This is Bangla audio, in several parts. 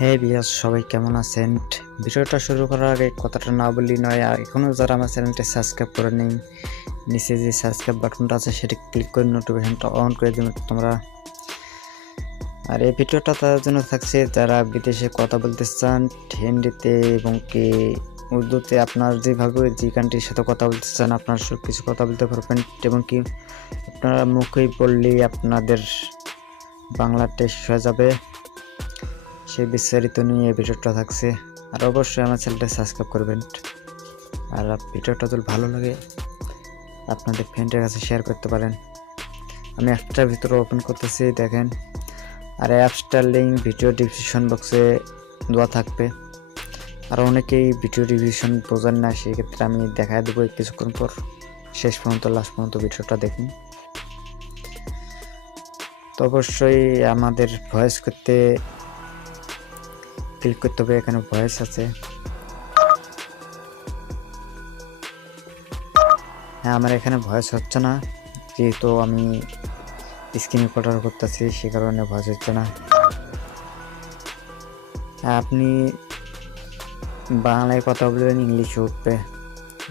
হে বিয়াস, সবাই কেমন আছেন? ভিডিওটা শুরু করার আগে কথাটা না বললি নয়। আর এখনও যারা আমার চ্যানেলটি সাবস্ক্রাইব করে নেই, নিচে যে সাবস্ক্রাইব বাটনটা আছে সেটা ক্লিক করে নোটিফিকেশনটা অন করে দেবেন তোমরা। আর এই ভিডিওটা তাদের জন্য থাকছে যারা বিদেশে কথা বলতে চান হিন্দিতে এবং কি উর্দুতে। আপনার যেভাবে যে কান্ট্রির সাথে কথা বলতে চান আপনার সব কিছু কথা বলতে পারবেন, এবং কি আপনারা মুখেই বললেই আপনাদের বাংলা টেস্ট হয়ে যাবে। সেই বিস্তারিত নিয়ে এই ভিডিওটা থাকছে। আর অবশ্যই আমার চ্যানেলটা সাবস্ক্রাইব করবেন। আর ভিডিওটা যদি ভালো লাগে আপনাদের ফ্রেন্ডের কাছে শেয়ার করতে পারেন। আমি অ্যাপসটার ভিতরে ওপেন করতেছি, দেখেন। আর অ্যাপসটার লিঙ্ক ভিডিও ডিসক্রিপশন বক্সে দেওয়া থাকবে। আর অনেকেই ভিডিও রিভিশন বোঝেন না, সেক্ষেত্রে আমি দেখায় দেবো কিছুক্ষণ পর। শেষ পর্যন্ত লাস্ট পর্যন্ত ভিডিওটা দেখুন। তো অবশ্যই আমাদের ভয়েস করতে ক্লিক করতে হবে, এখানে ভয়েস আছে। হ্যাঁ, আমার এখানে ভয়েস হচ্ছে না, যেহেতু আমি স্ক্রিন রেকর্ডার করতেছি, সে কারণে ভয়েস হচ্ছে না। আপনি বাংলায় কথা বলবেন, ইংলিশে উঠবে,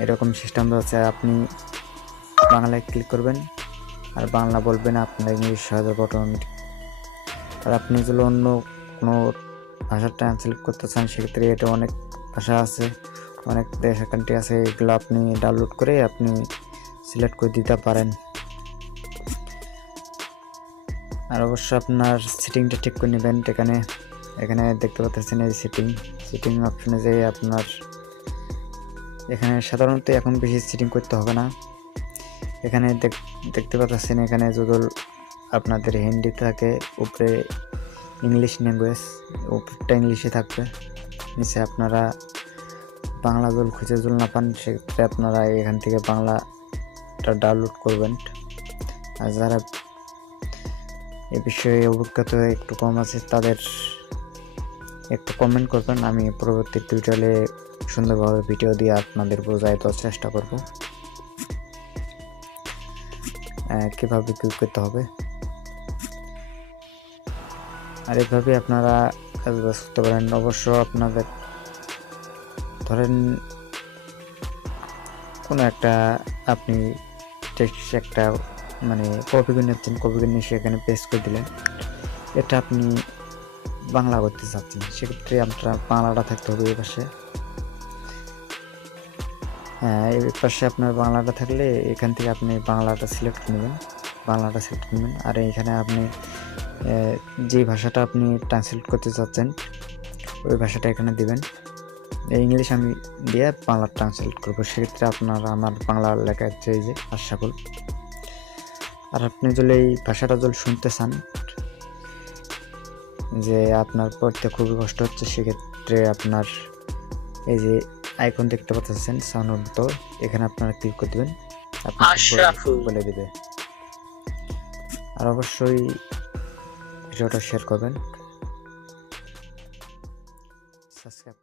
এরকম সিস্টেম আছে। আপনি বাংলায় ক্লিক করবেন আর বাংলা বলবেন, আপনার ইংলিশ হয়ে যাবে অটোমেটিক। আর আপনি যদি অন্য কোনো ভাষা ট্রান্সলেট করতে চান, সেক্ষেত্রে এটা অনেক ভাষা আছে, অনেক দেশের কান্ট্রি আছে, এগুলো আপনি ডাউনলোড করে আপনি সিলেক্ট করে দিতে পারেন। আর অবশ্যই আপনার সেটিংটা ঠিক করে নেবেন। এখানে দেখতে পাচ্ছেন এই সেটিং অপশনে যে আপনার এখানে সাধারণত এখন বেশি সেটিং করতে হবে না। এখানে দেখতে পাচ্ছেন, এখানে যদি আপনাদের হিন্দি থাকে উপরে ইংলিশ ল্যাঙ্গুয়েজ, উপরটা ইংলিশে থাকবে, নিচে আপনারা বাংলা খুঁজে না পান, সেক্ষেত্রে আপনারা এখান থেকে বাংলাটা ডাউনলোড করবেন। আর যারা এ বিষয়ে অভিজ্ঞতা একটু কম আছে তাদের একটু কমেন্ট করবেন, আমি পরবর্তী টিউটোরিয়ালে সুন্দরভাবে ভিডিও দিয়ে আপনাদের বোঝায় দেওয়ার চেষ্টা করব কীভাবে কী করতে হবে। আর এইভাবে আপনারা কাজবাজ করতে পারেন। অবশ্য আপনাদের ধরেন কোনো একটা আপনি টেক্সট একটা মানে কপি করে নিচ্ছেন, কপি করে নিয়ে সেখানে পেস্ট করে দিলেন, এটা আপনি বাংলা করতে চাচ্ছেন, সেক্ষেত্রে আপনার বাংলাটা থাকতে হবে এই পাশে। হ্যাঁ, এই পাশে আপনার বাংলাটা থাকলে এখান থেকে আপনি বাংলাটা সিলেক্ট নেবেন, আর এখানে আপনি যে ভাষাটা আপনি ট্রান্সলেট করতে চাচ্ছেন ওই ভাষাটা এখানে দিবেন। ইংলিশ আমি দিয়ে বাংলা ট্রান্সলেট করবো, সেক্ষেত্রে আপনার আমার বাংলা লেখা হচ্ছে এই যে আশাকুল। আর আপনি যদি এই ভাষাটা যদি শুনতে চান যে আপনার পড়তে খুবই কষ্ট হচ্ছে, সেক্ষেত্রে আপনার এই যে আইকন দেখতে পাচ্ছেন সাউন্ড, তো এখানে আপনারা ক্লিক করে দেবেন, আপনার বলে দেবে। আর অবশ্যই ভিডিওটা শেয়ার করবেন, সাবস্ক্রাইব